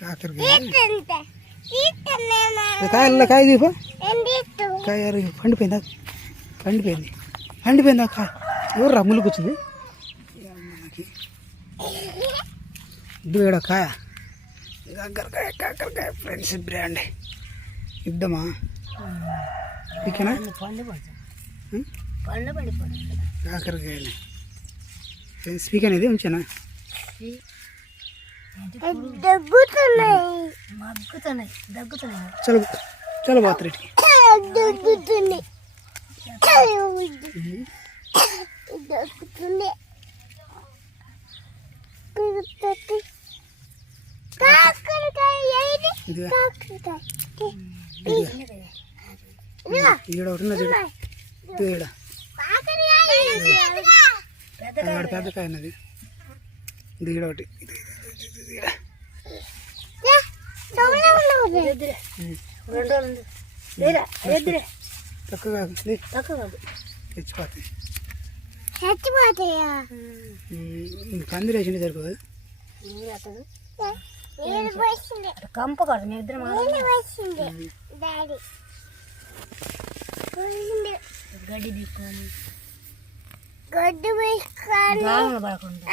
కాకరకాయ. కాయల్లో కాయ దీప కాయ పండిపోయిందా? పండిపోయింది. పండిపోయిందా కాయ? ఎవరు రా ములుకు వచ్చింది? ఇద్దరు కాయ. కాకరకాయ కాకరకాయ ఫ్రెండ్స్ బ్రాండ్. ఇద్దామా? పడిపోతుంది కాకరకాయలు. ఫ్రెండ్స్ స్పీక్ అనేది ఉంచానా? దగ్గుతున్నాయి మగ్గుతున్నాయి దగ్గుతున్నాయి చలో చలో బాత్ దగ్గుతుంది ఈడ ఒకటి. ఉన్నది ఈడ పెద్ద కాయ ఉన్నది ఇది ఈడ ఒకటి ఇది, చచ్చిపోతాయా పందిరి వేసింది సరిపోదు కంప కాదు మీ ఇద్దరు గడ్డి తీసుకొని. గడ్డి పడకుండా.